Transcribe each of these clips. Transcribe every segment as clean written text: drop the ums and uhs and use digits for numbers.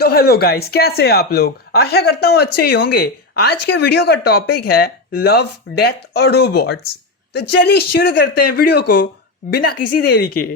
तो hello guys, कैसे हैं आप लोग। आशा करता हूँ अच्छे ही होंगे। आज के वीडियो का टॉपिक है लव, डेथ और रोबोट्स। तो चलिए शुरू करते हैं वीडियो को बिना किसी देरी के।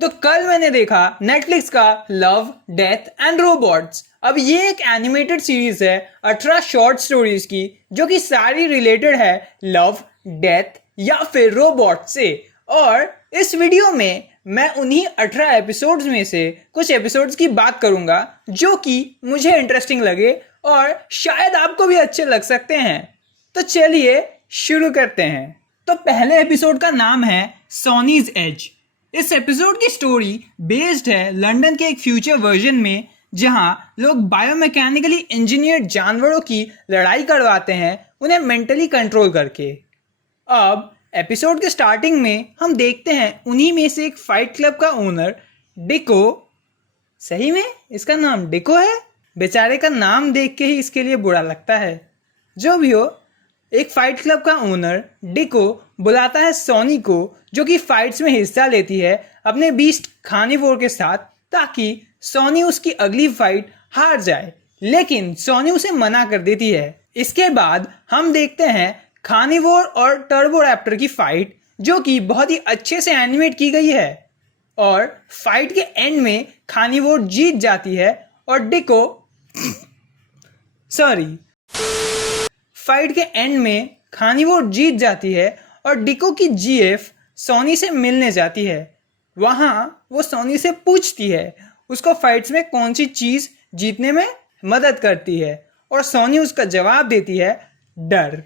तो कल मैंने देखा नेटफ्लिक्स का लव, डेथ एंड रोबोट्स। अब ये एक एनिमेटेड सीरीज है 18 शॉर्ट स्टोरीज की, जो कि सारी रिलेटेड है लव, डेथ या फिर रोबोट से। और इस वीडियो में मैं उन्हीं 18 एपिसोड्स में से कुछ एपिसोड्स की बात करूंगा जो कि मुझे इंटरेस्टिंग लगे और शायद आपको भी अच्छे लग सकते हैं। तो चलिए शुरू करते हैं। तो पहले एपिसोड का नाम है सोनीज एज। इस एपिसोड की स्टोरी बेस्ड है लंदन के एक फ्यूचर वर्जन में, जहां लोग बायोमैकेनिकली इंजीनियर्ड जानवरों की लड़ाई करवाते हैं उन्हें मेंटली कंट्रोल करके। अब एपिसोड के स्टार्टिंग में हम देखते हैं उन्हीं में से एक फाइट क्लब का ओनर डिको। सही में इसका नाम डिको है। बेचारे का नाम देख के ही इसके लिए बुरा लगता है। जो भी हो, एक फाइट क्लब का ओनर डिको बुलाता है सोनी को, जो कि फाइट्स में हिस्सा लेती है अपने बीस्ट खानीवोर के साथ, ताकि सोनी उसकी अगली फाइट हार जाए। लेकिन सोनी उसे मना कर देती है। इसके बाद हम देखते हैं खानीवोर और टर्बोरैप्टर की फाइट, जो कि बहुत ही अच्छे से एनिमेट की गई है। और फाइट के एंड में खानीवोर जीत जाती है और डिको फाइट के एंड में खानीवोर जीत जाती है और डिको की जीएफ सोनी से मिलने जाती है। वहां वो सोनी से पूछती है उसको फाइट्स में कौन सी चीज जीतने में मदद करती है, और सोनी उसका जवाब देती है डर।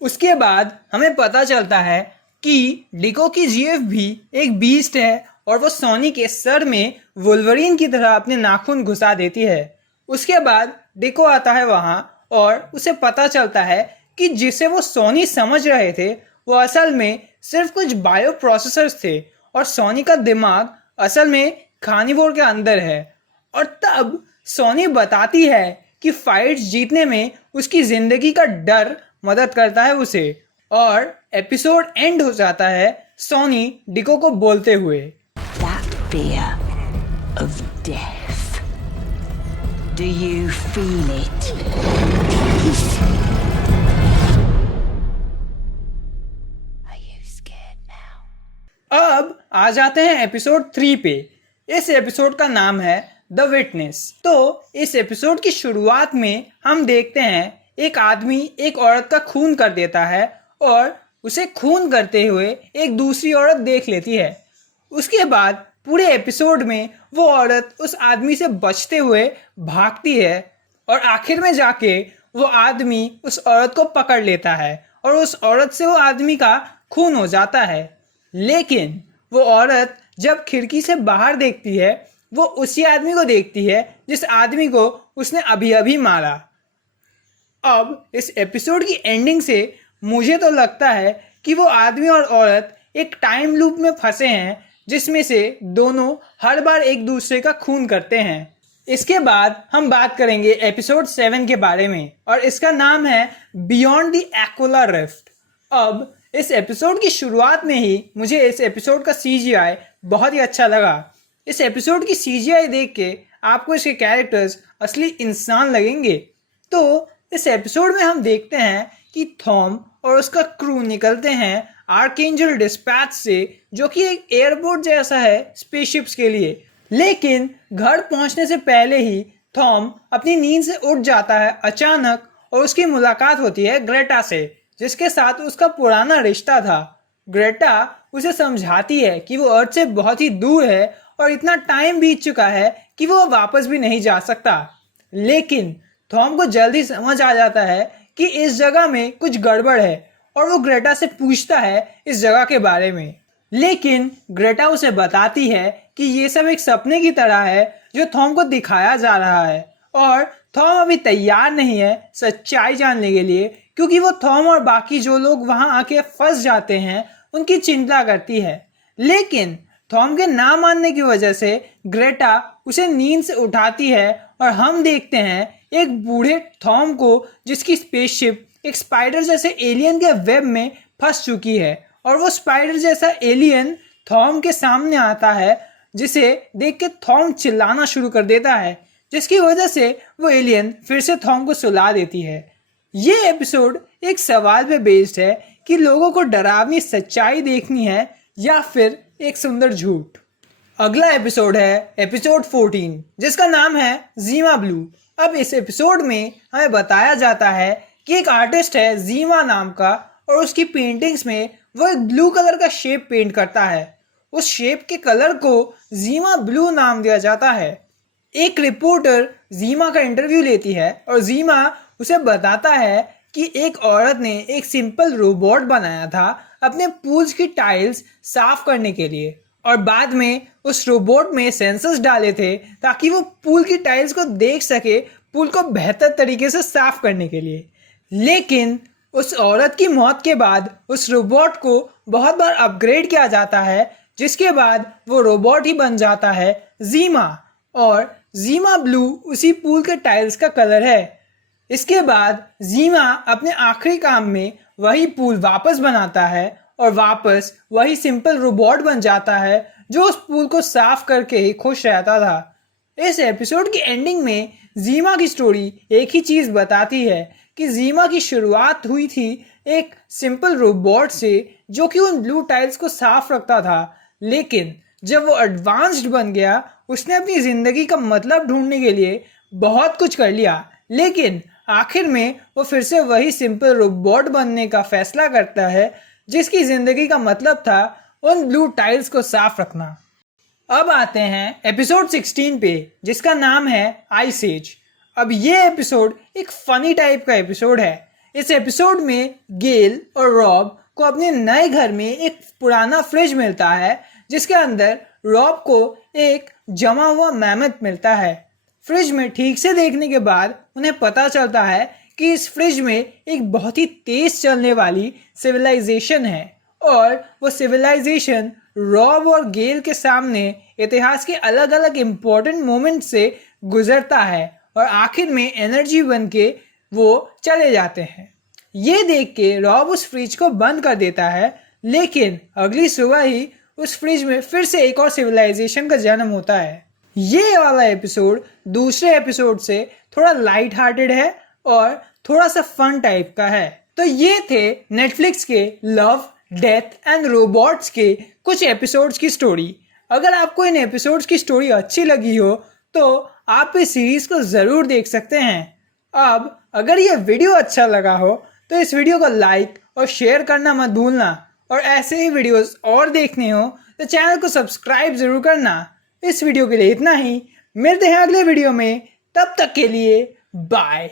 उसके बाद हमें पता चलता है कि डिको की जीएफ भी एक बीस्ट है और वो सोनी के सर में वुल्वरीन की तरह अपने नाखून घुसा देती है। उसके बाद डिको आता है वहां और उसे पता चलता है कि जिसे वो सोनी समझ रहे थे वो असल में सिर्फ कुछ बायो प्रोसेसर्स थे, और सोनी का दिमाग असल में खानीवोर के अंदर है। और तब सोनी बताती है कि फाइट्स जीतने में उसकी जिंदगी का डर मदद करता है उसे। और एपिसोड एंड हो जाता है सोनी डिको को बोलते हुए, That fear of death. Do you feel it? Are you scared now? अब आ जाते हैं एपिसोड 3 पे। इस एपिसोड का नाम है द विटनेस। तो इस एपिसोड की शुरुआत में हम देखते हैं एक आदमी एक औरत का खून कर देता है और उसे खून करते हुए एक दूसरी औरत देख लेती है। उसके बाद पूरे एपिसोड में वो औरत उस आदमी से बचते हुए भागती है और आखिर में जाके वो आदमी उस औरत को पकड़ लेता है और उस औरत से वो आदमी का खून हो जाता है। लेकिन वो औरत जब खिड़की से बाहर देखती है वो उसी आदमी को देखती है जिस आदमी को उसने अभी अभी मारा। अब इस एपिसोड की एंडिंग से मुझे तो लगता है कि वो आदमी और औरत एक टाइम लूप में फंसे हैं, जिसमें से दोनों हर बार एक दूसरे का खून करते हैं। इसके बाद हम बात करेंगे एपिसोड 7 के बारे में, और इसका नाम है बियॉन्ड द एक्वाला रिफ्ट। अब इस एपिसोड की शुरुआत में ही मुझे इस एपिसोड का सीजीआई बहुत ही अच्छा लगा। इस एपिसोड की सीजीआई देख के आपको इसके कैरेक्टर्स असली इंसान लगेंगे। तो इस एपिसोड में हम देखते हैं कि थॉम और उसका क्रू निकलते हैं आर्कएंजल डिस्पैच से, जो कि एक एयरपोर्ट जैसा है स्पेसशिप्स के लिए। लेकिन घर पहुंचने से पहले ही थॉम अपनी नींद से उठ जाता है अचानक, और उसकी मुलाकात होती है ग्रेटा से, जिसके साथ उसका पुराना रिश्ता था। ग्रेटा उसे समझाती है कि वो अर्थ से बहुत ही दूर है और इतना टाइम बीत चुका है कि वो वापस भी नहीं जा सकता। लेकिन थॉम को जल्दी समझ आ जाता है कि इस जगह में कुछ गड़बड़ है, और वो ग्रेटा से पूछता है इस जगह के बारे में। लेकिन ग्रेटा उसे बताती है कि ये सब एक सपने की तरह है जो थॉम को दिखाया जा रहा है, और थॉम अभी तैयार नहीं है सच्चाई जानने के लिए, क्योंकि वो थॉम और बाकी जो लोग वहां आके फंस जाते हैं उनकी चिंता करती है। लेकिन थॉम के ना मानने की वजह से ग्रेटा उसे नींद से उठाती है और हम देखते हैं एक बूढ़े थॉम को, जिसकी स्पेसशिप एक स्पाइडर जैसे एलियन के वेब में फंस चुकी है और वो स्पाइडर जैसा एलियन थॉम के सामने आता है, जिसे देख के थॉम चिल्लाना शुरू कर देता है, जिसकी वजह से वो एलियन फिर से थॉम को सुला देती है। ये एपिसोड एक सवाल पे बेस्ड है कि लोगों को डरावनी सच्चाई देखनी है या फिर एक सुंदर झूठ। अगला एपिसोड है एपिसोड 14, जिसका नाम है ज़ीमा ब्लू। अब इस एपिसोड में हमें बताया जाता है कि एक आर्टिस्ट है ज़ीमा नाम का और उसकी पेंटिंग्स में वो एक ब्लू कलर का शेप पेंट करता है। उस शेप के कलर को ज़ीमा ब्लू नाम दिया जाता है। एक रिपोर्टर ज़ीमा का इंटरव्यू लेती है और ज़ीमा उसे बताता है कि एक औरत ने एक सिंपल रोबोट बनाया था अपने पूल्स की टाइल्स साफ करने के लिए और बाद में उस रोबोट में सेंसर्स डाले थे ताकि वो पूल की टाइल्स को देख सके, पूल को बेहतर तरीके से साफ करने के लिए। लेकिन उस औरत की मौत के बाद उस रोबोट को बहुत बार अपग्रेड किया जाता है, जिसके बाद वो रोबोट ही बन जाता है ज़ीमा, और ज़ीमा ब्लू उसी पूल के टाइल्स का कलर है। इसके बाद ज़ीमा अपने आखिरी काम में वही पूल वापस बनाता है और वापस वही सिंपल रोबोट बन जाता है जो उस पूल को साफ करके ही खुश रहता था। इस एपिसोड की एंडिंग में ज़ीमा की स्टोरी एक ही चीज़ बताती है कि ज़ीमा की शुरुआत हुई थी एक सिंपल रोबोट से जो कि उन ब्लू टाइल्स को साफ रखता था, लेकिन जब वो एडवांस्ड बन गया उसने अपनी ज़िंदगी का मतलब ढूंढने के लिए बहुत कुछ कर लिया, लेकिन आखिर में वो फिर से वही सिंपल रोबोट बनने का फैसला करता है जिसकी ज़िंदगी का मतलब था उन ब्लू टाइल्स को साफ रखना। अब आते हैं एपिसोड 16 पे, जिसका नाम है आइस एज। अब ये एपिसोड एक फनी टाइप का एपिसोड है। इस एपिसोड में गेल और रॉब को अपने नए घर में एक पुराना फ्रिज मिलता है, जिसके अंदर रॉब को एक जमा हुआ मैमथ मिलता है। फ्रिज में ठीक से देखने के बाद उन्हें पता चलता है कि इस फ्रिज में एक बहुत ही तेज चलने वाली सिविलाइजेशन है और वो सिविलाइजेशन रॉब और गेल के सामने इतिहास के अलग अलग इम्पोर्टेंट मोमेंट से गुजरता है और आखिर में एनर्जी बन के वो चले जाते हैं। ये देख के रॉब उस फ्रिज को बंद कर देता है, लेकिन अगली सुबह ही उस फ्रिज में फिर से एक और सिविलाइजेशन का जन्म होता है। ये वाला एपिसोड दूसरे एपिसोड से थोड़ा लाइट हार्टेड है और थोड़ा सा फन टाइप का है। तो ये थे नेटफ्लिक्स के लव, डेथ एंड रोबोट्स के कुछ एपिसोड्स की स्टोरी। अगर आपको इन एपिसोड्स की स्टोरी अच्छी लगी हो तो आप इस सीरीज को ज़रूर देख सकते हैं। अब अगर ये वीडियो अच्छा लगा हो तो इस वीडियो को लाइक और शेयर करना मत भूलना, और ऐसे ही वीडियोस और देखने हो तो चैनल को सब्सक्राइब ज़रूर करना। इस वीडियो के लिए इतना ही, मिलते हैं अगले वीडियो में, तब तक के लिए बाय।